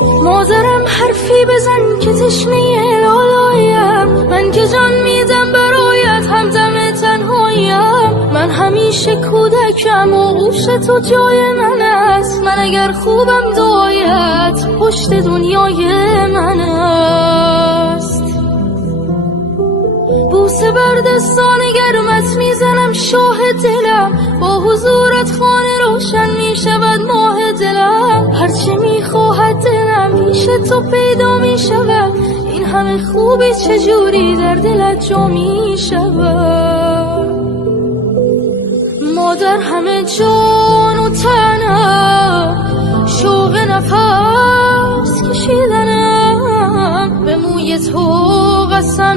مادرم حرفی بزن که تشنه لالایم، من که جان میدم برایت همدم تنهایم. من همیشه کودکم و گوش تو جای من است، من اگر خوبم دعایت پشت دنیای من است. بوسه بر دستان گرمت میزنم شاه دلم، با حضورت خانه روشن میشود ماه دلم. هرچه میخواهد دلم پیش تو پیدا میشود، این همه خوبی چجوری در دلت جا میشود. مادر همه جان و تنم، شوق نفس کشیدنم، به موی تو قسم